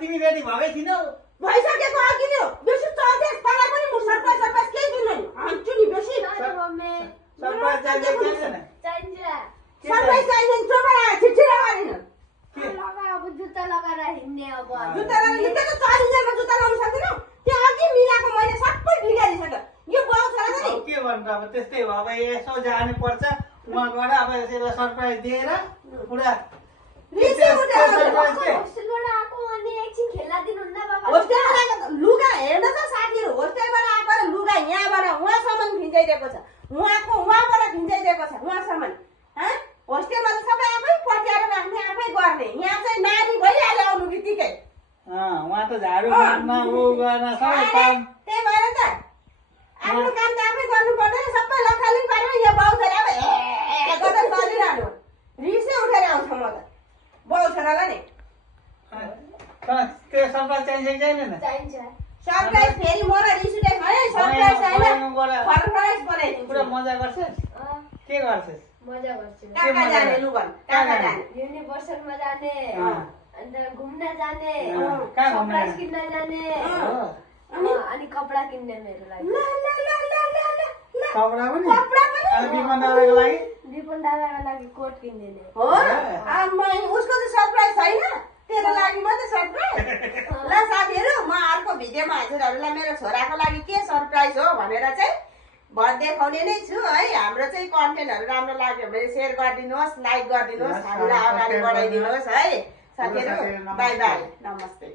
तिमी रेडी भएकै थिइनौ भइसकेको अघि नि बेसी चल्दैछ तँलाई पनि म सरप्राइज केही दिन्न नि हान्छु नि बेसी सरप्राइज चाहिन्छ सरप्राइज चाहिँदैन त्योबाट आयो छिटछिटो गरिन अब जुत्ता लगाएर हिँड्ने अब जुत्ता लगाएर त चलिँदैन जुत्ता लगाउन सक्दैनौ त्यो अघि मिलाएको मैले सबै बिगारिसक्यो यो बाउ छोरा त नि के भन्नु अब त्यस्तै हो अब यसो जानु पर्छ उहाँबाट अब यसलाई सरप्राइज दिएर पुरा रिसे उठेर होस्टेलबाट आएको अनि एकछिन खेल्न दिनुहुन्न बाबा होस्टेलबाट आएको लुगा हेर्न त साथीहरु होस्टेलबाट आएको लुगा यहाँबाट उहाँसम्म खिचाइदिएको छ उहाँबाट खिचाइदिएको छ उहाँसम्म होस्टेलमा त सबै आफै पट्याएर राख्ने आफै गर्ने यहाँ चाहिँ नानी भइहाल्यो आउनु बित्तिकै उहाँ त झाडु मार्न उ गर्न सबै काम त्यही भएर त आफ्नो काम त आफै गर्नु पर्दैन सबै लथालिङ पारेर यहाँ बाउ छोरा अब गर्दै चलिरहनु रिसै उठेर आउँछ म त बाउ छोरालाई नि त्यो सरप्राइज चाहिन्छ कि चाहिँदैन चाहिन्छ सरप्राइज फेरि मलाई रिस उठेछ है सरप्राइज छैन सरप्राइज बनाइदिन्छु पुरा मजा गर्छस् के गर्छस् मजा गर्छु कहाँ जाने लु भन् कहाँ जाने युनिभर्सलमा जाने अन्त घुम्न जाने कहाँ घुम्न सरप्राइज किन्न जाने अनि कपडा किन्ने मेरो लागि ल ल ल ल ल ल ल कपडा पनि कपडा पनि अनि विमन दादाको लागि दिपन दादाको लागि कोट किनिदिने हो उसको त सरप्राइज छैन तेरो लागि मात्रै सरप्राइज ल साथीहरु म अर्को भिडियोमा हजुरहरुलाई मेरो छोराको लागि के सरप्राइज हो भनेर चाहिँ देखाउने नै छु है हाम्रो चाहिँ कन्टेन्टहरु राम्रो लाग्यो भने शेयर गरिदिनुहोस् लाइक गरिदिनुहोस् हामीलाई अगाडि बढाइदिनुहोस् है साथीहरु बाइ बाइ नमस्ते।